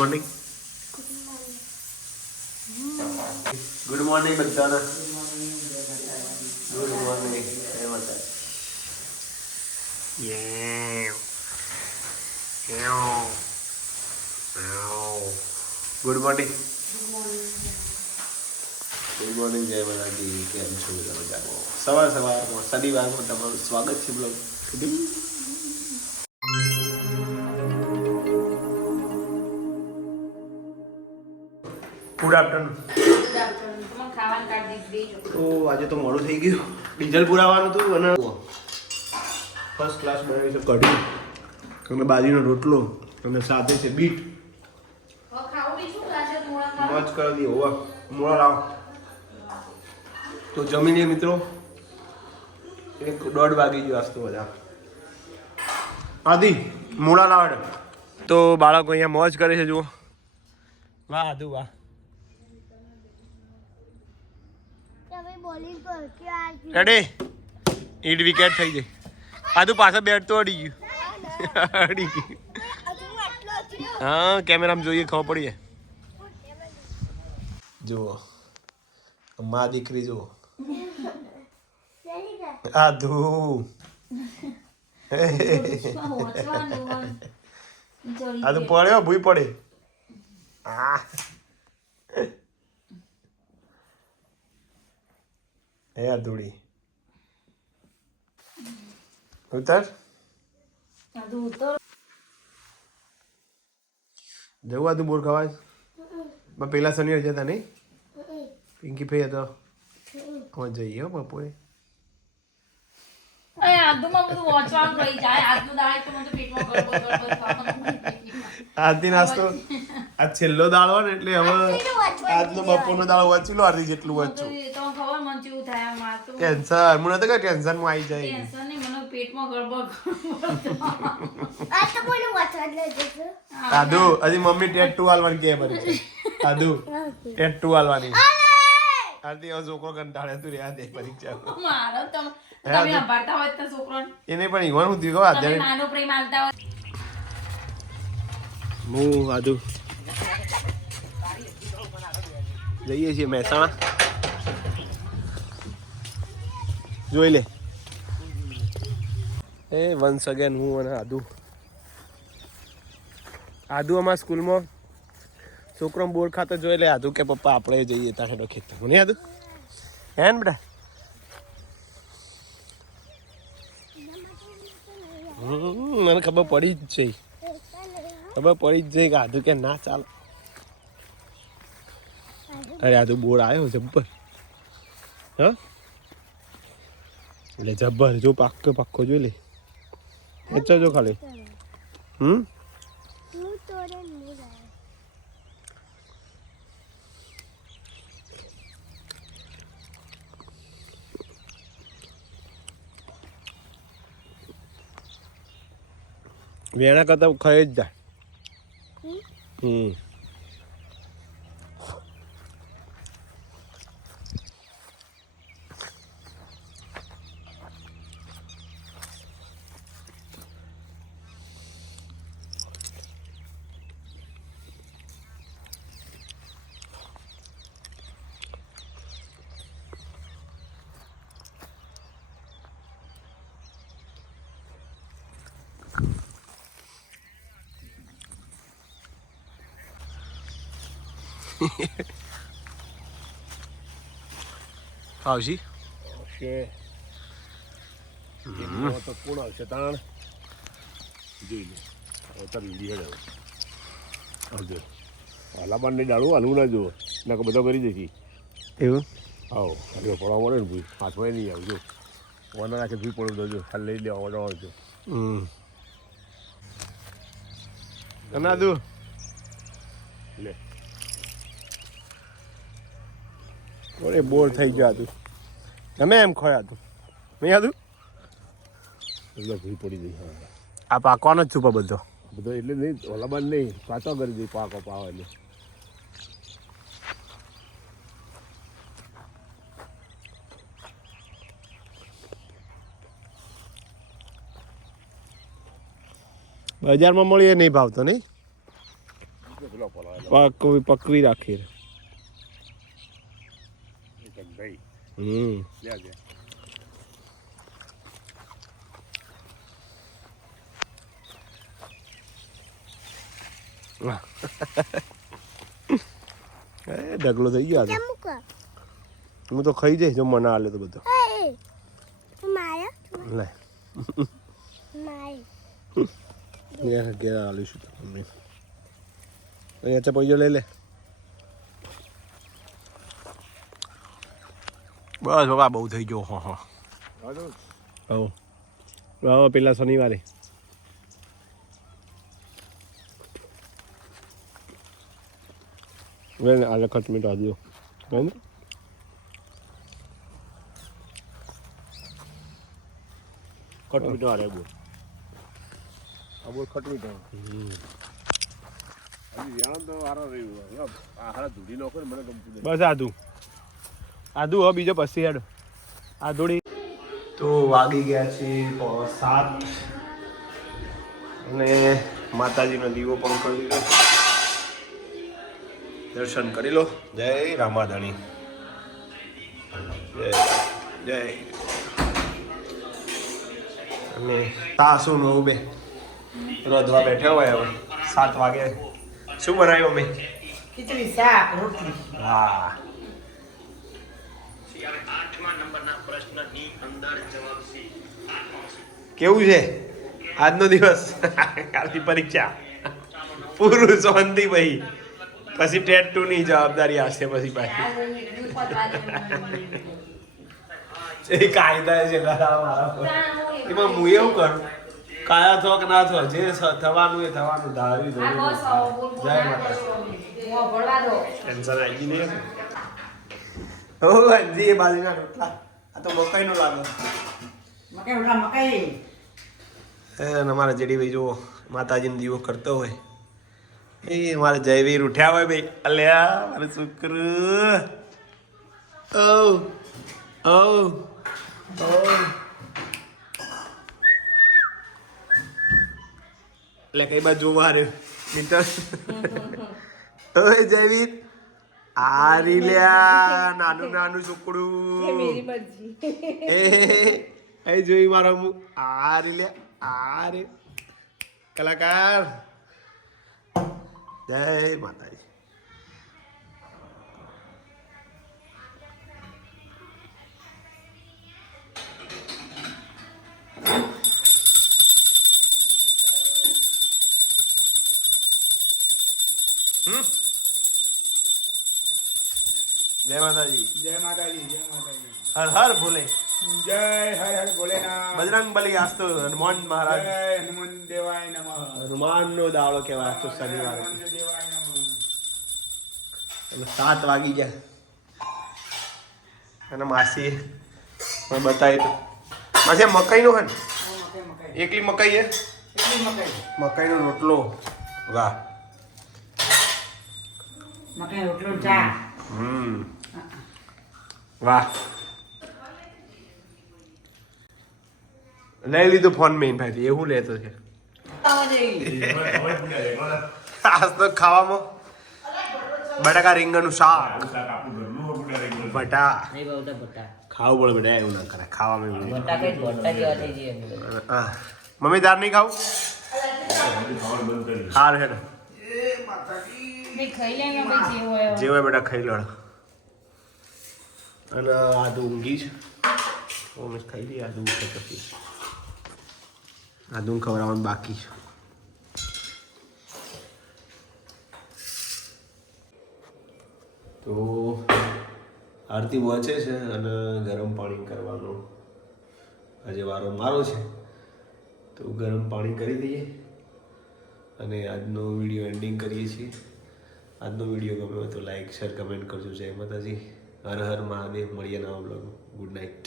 Morning. Good morning બધાને. Good morning. Good morning. Good morning. જય માતાજી. કેમ છો બધા? સવાર સવારમાં શનિવારમાં તમારું સ્વાગત છે બ્લોગ. Good afternoon. તો આજે તો મોડું થઈ ગયું. ડીઝલ પુરાવાનું હતું અને ફર્સ્ટ ક્લાસ બનાવી છે કઢી અને બાજરીનો રોટલો અને સાથે છે બીટ. મોજ કરી દી હોવા મોડા લાવ. તો જમીને મિત્રો 1:30 વાગી ગયો આજ તો બધા. આદિ મોડા લાવડે. તો બાળકો અહીંયા મોજ કરે છે જુઓ. વાહ આદુ વાહ. રેડી. ઈડ વિકેટ થઈ જાય. આદુ પાછળ બેટ તો અડી ગયું. અડી ગયું. હા કેમેરામાં જોઈએ ખબર પડી જાય. જુઓ મા દીકરી જુઓ. આદુ આદુ પડ્યો ભૂઈ પડે. હે આદુડી ઉતર. જવું આદુ બોર ખવાય. પેલા શનિવાર જતા નહીં પિંકી ભાઈ હતો. હવે જઈએ હો બપોરે. આજથી નાસ્તો આજ છેલ્લો દાળ હોય ને એટલે હવે આજનો બપોરનો દાળ વાંચી લો. આરતી જેટલું વાંચું કેન્સર મને તો કઈ ટેન્શન માં આવી જાય. આદુ હજી મમ્મી ટેટુ હાલવાની કે પડી. આદુ ટેટુ હાલવાની. આરતી હવે છોકરો કંટાળે તું રહ્યા દે પરીક્ષા. એને પણ ઈવન હું દીધો હું આદુ જઈએ છીએ મહેસાણા. જોઈ લે. એ વન્સ અગેન હું અને આદુ અમારા સ્કૂલમાં છોકરો બોર્ડ ખાતે જોઈ લે. આદુ કે પપ્પા આપણે જઈએ ત્યાં ખેતર. હું નહીં આદુ હે ને બેટા. મને ખબર પડી જ છે. ખબર પડી જ જાય કે આદુ કે ના ચાલ. અરે આદુ બોર્ડ આવ્યો જબ્બર. હા એટલે જબ્બર જો પાક્કો પાક્કો જોઈ લે. જો ખાલી વેણા કરતા ખાઈ જ જાય. આવશી તો કોણ આવશે તાણ જોઈ લે. આવજો હાલાબાન ને ડાળું હાલવું ના જુઓ ના બધો કરી દેખી એવું. આવો હજુ પડવા મળે ને ભાઈ હાથમાં નહીં આવજો. ઓના નાખે ભી પડવું દોજો ખાલી લઈ લેવા ઓર્ડર આવજો. ના દુ લે. અરે બોર થઈ ગયો હતું. તમે એમ ખોયા હતું નહીં હતું. એટલે ભૂલ પડી ગઈ. આ પાકવાનો જ છુપા બધો બધો એટલે નહીં ઓલાબાન નહીં પાછો કરી દઈ પાકો પાવ એટલે. બજારમાં મળીએ નહીં ભાવતો નહીં. પકવી રાખી ઢગલો થઈ ગયો હું તો ખાઈ જઈશ જો મને હાલે તો બધો લે ઘેર હાલીશું તમને અહીંયા પૈસો લઈ લે બસ બાબા બહુ થઈ ગયો હા હા પેલા શનિવારે આલે ખટમીટ આદિઓ ખટમીટ આલે બોલ આ બોલ ખટમીટ બસ આદુ હવે બીજો પછી હેડ આદુડી તો વાગી ગયા છે 7 અને માતાજીનો દીવો પણ કરી લીધો દર્શન કરી લો જય રામાધણી જય અને સાસુ નો બે રોધવા બેઠા હોય હવે 7 વાગે શું બનાવ્યું અમે ખીચડી શાક રોટલી હા કેવું છે આજનો દિવસ કાલથી પરીક્ષા પૂરું શાંતિ ભાઈ પછી ટેટ 2 ની જવાબદારી આવશે પછી પાછી એ કાયદા છે મારા એમાં હું એવું કરું કાયા થો કે ના થો જે થવાનું એ થવાનું ધારી દો જય માતા ટેન્શન આવી નહીં હો અંજી એ બાજરીના રોટલા આ તો મકાઈનો લાગે મકાઈ અમારા જેડીભાઈ જુઓ માતાજીનો દીવો કરતો હોય એ મારા જયવીર ઉઠ્યા હોય ભાઈ અલ્યા મારે શુક્ર ઓ ઓ એટલે કઈ બાજુ જોવા રે મિત્ર ઓય જયવીર આરી લ્યા નાનું નાનું છોકડું એ જોઈ મારો આરી લ્યા આરે કલાકાર જય માતાજી જય માતાજી જય માતાજી જય માતાજી હર હર ભોલે જય હર હર ભોલેનાથ બજરંગ બલી આજ તો હનુમાન મહારાજ જય હનુમાન દેવાય નમઃ હનુમાન નો દાડો કહેવાય આજ તો શનિવારે હનુમાન દેવાય નમઃ 7 વાગી ગયા અને માસી મને બતાવી તો માસી મકાઈ નો હે ને એકલી મકાઈ હે મકાઈ નો રોટલો વાહ મકાઈ રોટલો ચા વાહ લઈ લીધું ફોન મેઇન ભાઈ એવું લેતો છે આજ તો ખાવામાં બટાકા રીંગણનું શાક બટા ખાવું પડે બેટા એવું ના કરે ખાવામાં મમ્મી દાળ નહીં ખાવું હાર હેડ જે હોય બેટા ખાઈ લો અને આદુ ઊંઘી છે મમ્મી ખાઈ લઈએ આદુ પછી આદુ ખવડાવવાનું બાકી છે તો આરતી વાંચે છે અને ગરમ પાણી કરવાનો આજે વારો મારો છે તો ગરમ પાણી કરી દઈએ અને આજનો વિડીયો એન્ડિંગ કરીએ છીએ આજનો વિડીયો ગમ્યો તો લાઈક શેર કમેન્ટ કરજો જય માતાજી હર હર મહાદેવ મળીએ નવા બ્લોગ ગુડ નાઇટ